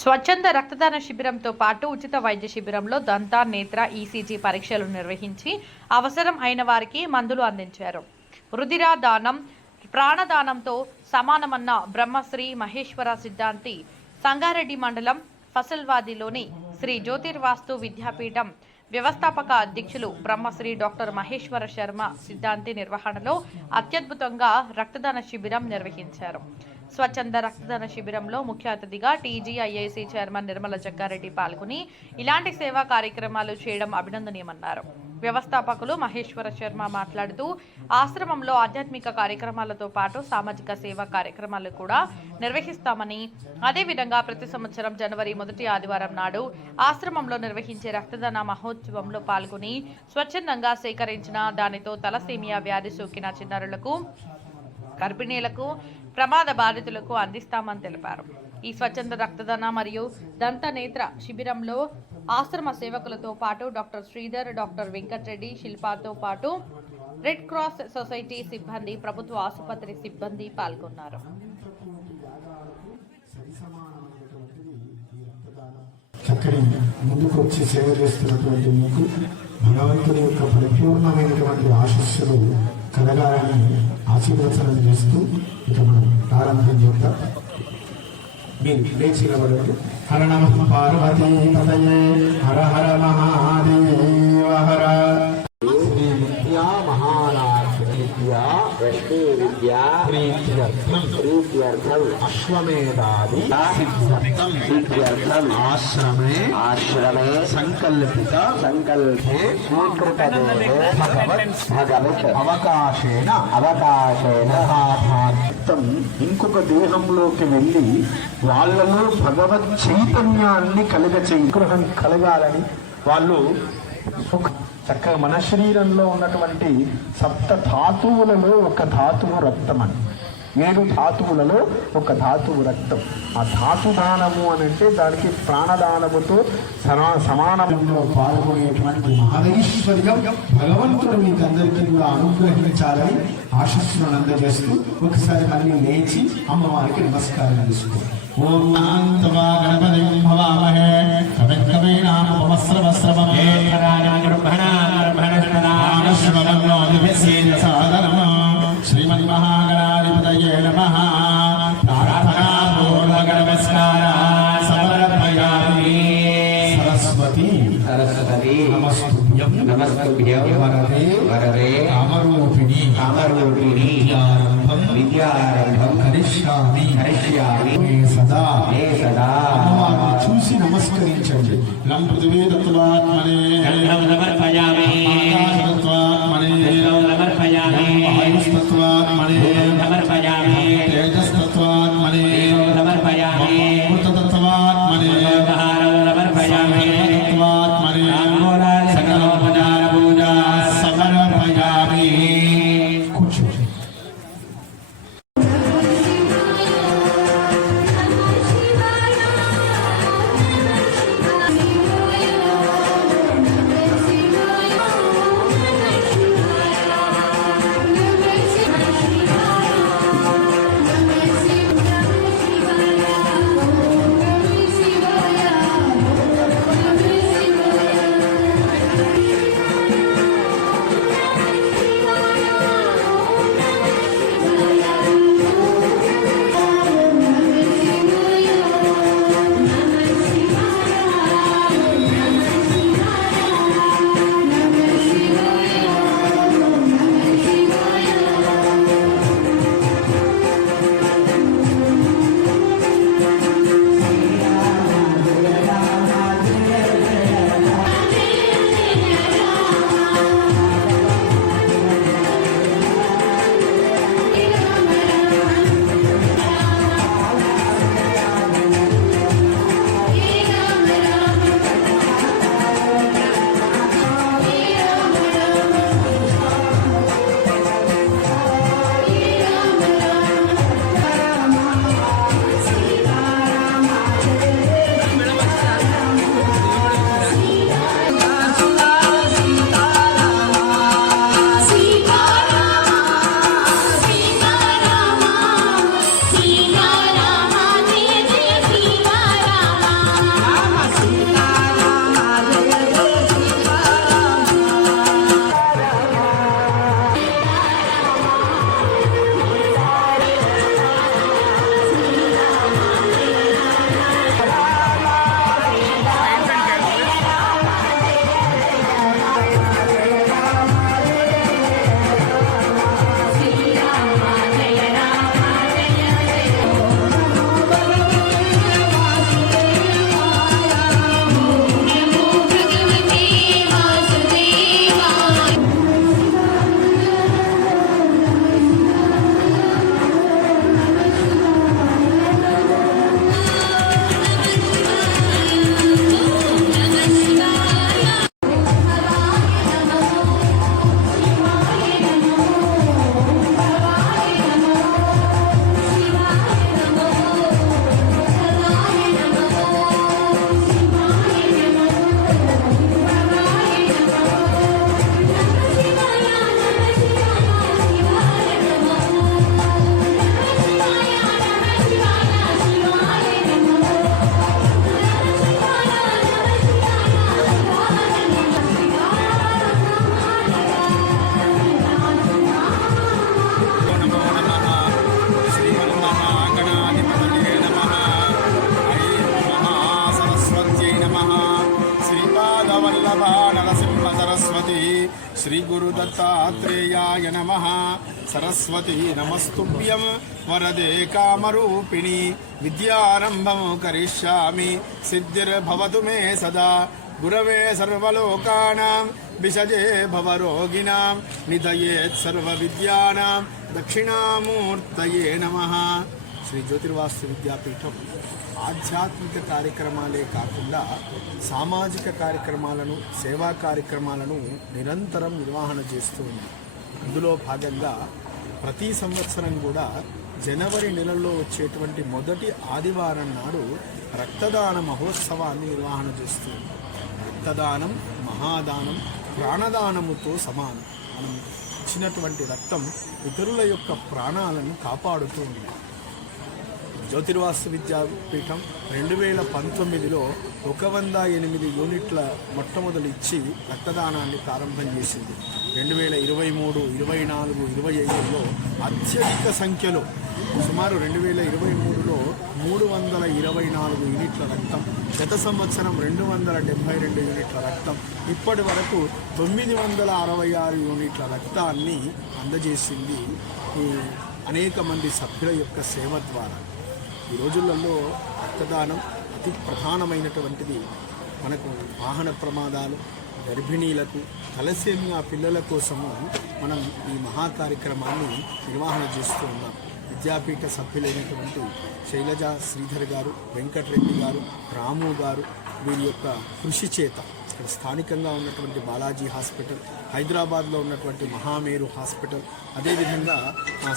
స్వచ్ఛంద రక్తదాన శిబిరంతో పాటు ఉచిత వైద్య శిబిరంలో దంత నేత్ర ఈసీజీ పరీక్షలు నిర్వహించి అవసరం అయిన వారికి మందులు అందించారు. రుధిర దానం ప్రాణదానంతో సమానమన్న బ్రహ్మశ్రీ మహేశ్వర సిద్ధాంతి సంగారెడ్డి మండలం ఫసల్వాదిలోని శ్రీ జ్యోతిర్వాస్తు విద్యాపీఠం వ్యవస్థాపక అధ్యక్షులు బ్రహ్మశ్రీ డాక్టర్ మహేశ్వర శర్మ సిద్ధాంతి నిర్వహణలో అత్యద్భుతంగా రక్తదాన శిబిరం నిర్వహించారు. స్వచ్ఛంద రక్తదాన శిబిరంలో ముఖ్య అతిథిగా టీజీఐఐసి చైర్మన్ నిర్మల జగ్గారెడ్డి పాల్గొని ఇలాంటి సేవా కార్యక్రమాలు చేయడం అభినందనీయమన్నారు. వ్యవస్థాపకులు మహేశ్వర శర్మ మాట్లాడుతూ ఆశ్రమంలో ఆధ్యాత్మిక కార్యక్రమాలతో పాటు సామాజిక సేవా కార్యక్రమాలు కూడా నిర్వహిస్తామని అదేవిధంగా ప్రతి సంవత్సరం జనవరి మొదటి ఆదివారం నాడు ఆశ్రమంలో నిర్వహించే రక్తదాన మహోత్సవంలో పాల్గొని స్వచ్ఛందంగా సేకరించిన దానితో తలసేమియా వ్యాధి సోకిన చిన్నారులకు గర్భిణీలకు ప్రమాద బాధితులకు అందిస్తామని తెలిపారు. ఈ స్వచ్ఛంద రక్తదాన మరియు దంత నేత్ర శిబిరంలో ఆశ్రమ సేవకులతో పాటు డాక్టర్ శ్రీధర్ డాక్టర్ వెంకటరెడ్డి శిల్పాతో పాటు రెడ్ క్రాస్ సొసైటీ సిబ్బంది ప్రభుత్వ ఆసుపత్రి సిబ్బంది పాల్గొన్నారు. చక్కని ముందుకు వచ్చి సేవ చేస్తున్నటువంటి మీకు భగవంతుని యొక్క పరిపూర్ణమైనటువంటి ఆశస్సులు కలగాలని ఆశీర్వచనం చేస్తూ ఇక మనం ప్రారంభం చేద్దాం. మీరు లేచి నిలబడండి. హర నమ పార్వతీ హర హర మహాదేవ హర శ్రీ విద్యా మహారాజ్ విద్యా రష్మి విద్యా ప్రీత్యర్థం ప్రీత్యర్థం అశ్వమేధాది సిద్ధ్యర్థం సిద్ధ్యర్థం ఆశ్రమే ఆశ్రమే సంకల్పిత సంకల్పే స్వీకృత భగవత్ భగవత్. అవకాశేన అవకాశేన భాగం ఇంకొక దేహంలోకి వెళ్ళి వాళ్ళలో భగవత్ చైతన్యాన్ని కలుగ గృహం కలగాలని వాళ్ళు చక్కగా మన శరీరంలో ఉన్నటువంటి సప్త ధాతువులలో ఒక ధాతువు రక్తం అని. ఏడు ధాతువులలో ఒక ధాతువు రక్తం. ఆ ధాతు దానము అని అంటే దానికి ప్రాణదానముతో సమా సమానంలో పాల్గొనేటువంటి మహదైశ్వర్యం భగవంతుడు మీకు అందరికీ కూడా అనుగ్రహించాలని ఆశస్సులను అందజేస్తూ ఒకసారి మళ్ళీ లేచి అమ్మవారికి నమస్కారం చేసుకో ఓం గణపతి భవామహే. కామరూపిణి విద్యారంభం విద్యారంభం కరిష్యామి కరిష్యామి మే సదా మే సదా అమ్మవారిని చూసి నమస్కరించండి లం పృథివీ తత్వాత్మనే సమర్పయామి వల్లభా నరసింహ సరస్వతి శ్రీ గురు దత్తాత్రేయాయ నమ సరస్వతి నమస్తుభ్యం వరదే కామరూపిణి విద్యారంభం కరిష్యామి సిద్ధిర్భవతు మే సదా గురవే సర్వలోకానాం విషజే భవరోగిణాం నిధయేత్ సర్వవిద్యానాం దక్షిణామూర్తయే నమ శ్రీ జ్యోతిర్వాస్తు విద్యాపీఠం ఆధ్యాత్మిక కార్యక్రమాలే కాకుండా సామాజిక కార్యక్రమాలను సేవా కార్యక్రమాలను నిరంతరం నిర్వహణ చేస్తూ ఉంది. అందులో భాగంగా ప్రతి సంవత్సరం కూడా జనవరి నెలలో వచ్చేటువంటి మొదటి ఆదివారం నాడు రక్తదాన మహోత్సవాన్ని నిర్వహణ చేస్తూ ఉంది. రక్తదానం మహాదానం ప్రాణదానముతో సమానం. మనం ఇచ్చినటువంటి రక్తం ఇతరుల యొక్క ప్రాణాలను కాపాడుతూ ఉంది. జ్యోతిర్వాస్తు విద్యాపీఠం రెండు వేల పంతొమ్మిదిలో ఒక వంద ఎనిమిది యూనిట్ల మొట్టమొదలు ఇచ్చి రక్తదానాన్ని ప్రారంభం చేసింది. రెండు వేల ఇరవై మూడు ఇరవై నాలుగు ఇరవై ఐదులో అత్యధిక సంఖ్యలో సుమారు రెండు వేల ఇరవై మూడులో మూడు వందల ఇరవై నాలుగు యూనిట్ల రక్తం గత సంవత్సరం రెండు వందల డెబ్బై రెండు యూనిట్ల రక్తం ఇప్పటి వరకు తొమ్మిది వందల అరవై ఆరు యూనిట్ల రక్తాన్ని అందజేసింది ఈ అనేక మంది సభ్యుల యొక్క సేవ ద్వారా. ఈ రోజులలో రక్తదానం అతి ప్రధానమైనటువంటిది. మనకు వాహన ప్రమాదాలు గర్భిణీలకు తలసేమియా పిల్లల కోసము మనం ఈ మహా కార్యక్రమాన్ని నిర్వహణ చేస్తూ ఉన్నాం. విద్యాపీఠ సభ్యులైనటువంటి శైలజ శ్రీధర్ గారు వెంకటరెడ్డి గారు రాము గారు వీరి యొక్క కృషి చేత ఇక్కడ స్థానికంగా ఉన్నటువంటి బాలాజీ హాస్పిటల్ హైదరాబాద్లో ఉన్నటువంటి మహామేరు హాస్పిటల్ అదేవిధంగా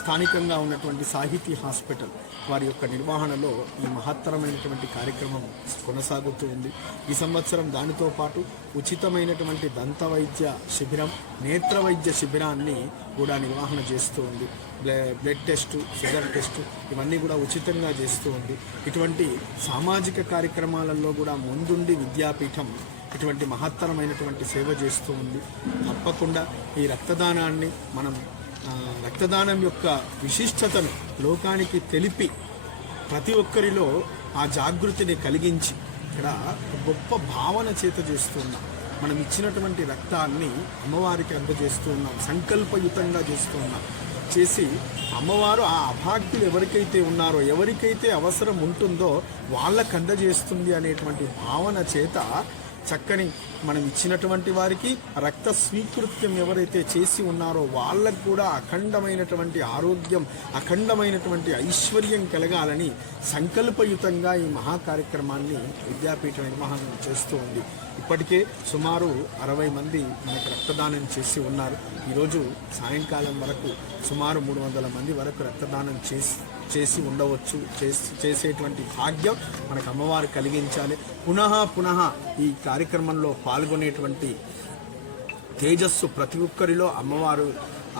స్థానికంగా ఉన్నటువంటి సాహితీ హాస్పిటల్ వారి యొక్క నిర్వహణలో ఈ మహత్తరమైనటువంటి కార్యక్రమం కొనసాగుతూ ఉంది. ఈ సంవత్సరం దానితో పాటు ఉచితమైనటువంటి దంత వైద్య శిబిరం నేత్ర వైద్య శిబిరాన్ని కూడా నిర్వహణ చేస్తూ ఉంది. బ్లడ్ టెస్ట్ షుగర్ టెస్ట్ ఇవన్నీ కూడా ఉచితంగా చేస్తూ ఉంది. ఇటువంటి సామాజిక కార్యక్రమాలలో కూడా ముందుండి విద్యాపీఠం ఇటువంటి మహత్తరమైనటువంటి సేవ చేస్తూ ఉంది. తప్పకుండా ఈ రక్తదానాన్ని మనం రక్తదానం యొక్క విశిష్టతను లోకానికి తెలిపి ప్రతి ఒక్కరిలో ఆ జాగృతిని కలిగించి ఇక్కడ ఒక గొప్ప భావన చేత చేస్తున్నాం మనం ఇచ్చినటువంటి రక్తాన్ని అమ్మవారికి అందజేస్తూ ఉన్నాం. సంకల్పయుతంగా చేస్తూ ఉన్నాం. చేసి అమ్మవారు ఆ అభాగ్యులు ఎవరికైతే ఉన్నారో ఎవరికైతే అవసరం ఉంటుందో వాళ్ళకు అందజేస్తుంది అనేటువంటి భావన చేత చక్కని మనం ఇచ్చినటువంటి వారికి రక్త స్వీకృత్యం ఎవరైతే చేసి ఉన్నారో వాళ్ళకు కూడా అఖండమైనటువంటి ఆరోగ్యం అఖండమైనటువంటి ఐశ్వర్యం కలగాలని సంకల్పయుతంగా ఈ మహా కార్యక్రమాన్ని విద్యాపీఠ నిర్వహణ చేస్తూ ఉంది. ఇప్పటికే సుమారు అరవై మంది మనకు రక్తదానం చేసి ఉన్నారు. ఈరోజు సాయంకాలం వరకు సుమారు మూడు వందల మంది వరకు రక్తదానం చేసి చేసి ఉండవచ్చు చేసి చేసేటువంటి భాగ్యం మనకు అమ్మవారు కలిగించాలి. పునః పునః ఈ కార్యక్రమంలో పాల్గొనేటువంటి తేజస్సు ప్రతి ఒక్కరిలో అమ్మవారు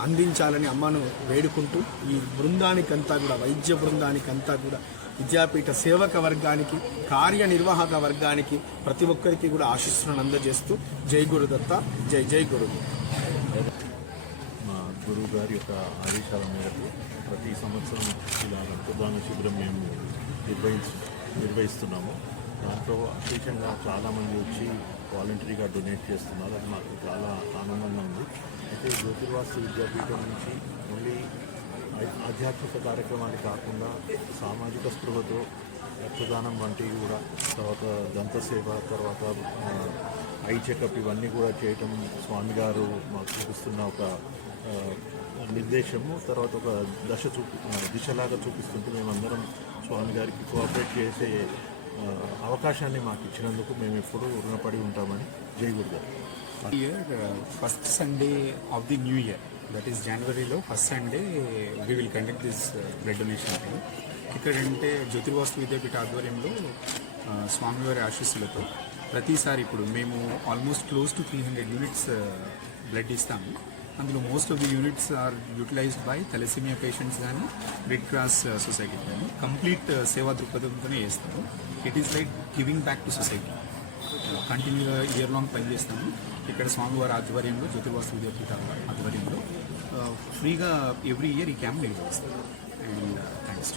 అందించాలని అమ్మను వేడుకుంటూ ఈ బృందానికంతా కూడా వైద్య బృందానికంతా కూడా విద్యాపీఠ సేవక వర్గానికి కార్యనిర్వాహక వర్గానికి ప్రతి ఒక్కరికి కూడా ఆశీస్సులను అందజేస్తూ జై గురుదత్త జై జై గురు. గురువు గారి యొక్క ఆదేశాల మేరకు ప్రతి సంవత్సరం ఇలా రక్తదాన శిబిరం మేము నిర్వహించు నిర్వహిస్తున్నాము. దాంట్లో అత్యధికంగా చాలామంది వచ్చి వాలంటరీగా డొనేట్ చేస్తున్నారు. అది మాకు చాలా ఆనందంగా ఉంది. అయితే జ్యోతిర్వాస్తు విద్యాపీఠం నుంచి ఓన్లీ ఆధ్యాత్మిక కార్యక్రమాలు కాకుండా సామాజిక స్పృహతో రక్తదానం వంటివి కూడా తర్వాత దంత సేవ తర్వాత ఐ చెకప్ ఇవన్నీ కూడా చేయటం స్వామి గారు మాకు చూపిస్తున్న ఒక నిర్దేశము తర్వాత ఒక దశ చూపి దిశలాగా చూపిస్తుంటే మేమందరం స్వామి గారికి కోఆపరేట్ చేసే అవకాశాన్ని మాకు ఇచ్చినందుకు మేము ఎప్పుడూ రుణపడి ఉంటామని జై గురుగారు. Year first Sunday of the new year that is జనవరిలో first Sunday we will conduct this blood donation ఇక్కడంటే ఇక్కడ జ్యోతిర్వాస్తు విద్యాపీఠ ఆధ్వర్యంలో స్వామివారి ఆశీస్సులతో ప్రతిసారి ఇప్పుడు మేము almost close to three hundred units blood ఇస్తాము. అందులో most of the units are utilized by thalassemia patients కానీ రెడ్ క్రాస్ సొసైటీ కానీ కంప్లీట్ సేవా దృక్పథంతోనే చేస్తాము it is like giving back to society కంటిన్యూగా ఇయర్ లాంగ్ పనిచేస్తాము ఇక్కడ స్వామివారి ఆధ్వర్యంలో జ్యోతివాసు విద్యాపీఠ ఆధ్వర్యంలో ఫ్రీగా ఎవ్రీ ఇయర్ ఈ క్యాంప్ నిర్వహిస్తాం అండ్ థ్యాంక్స్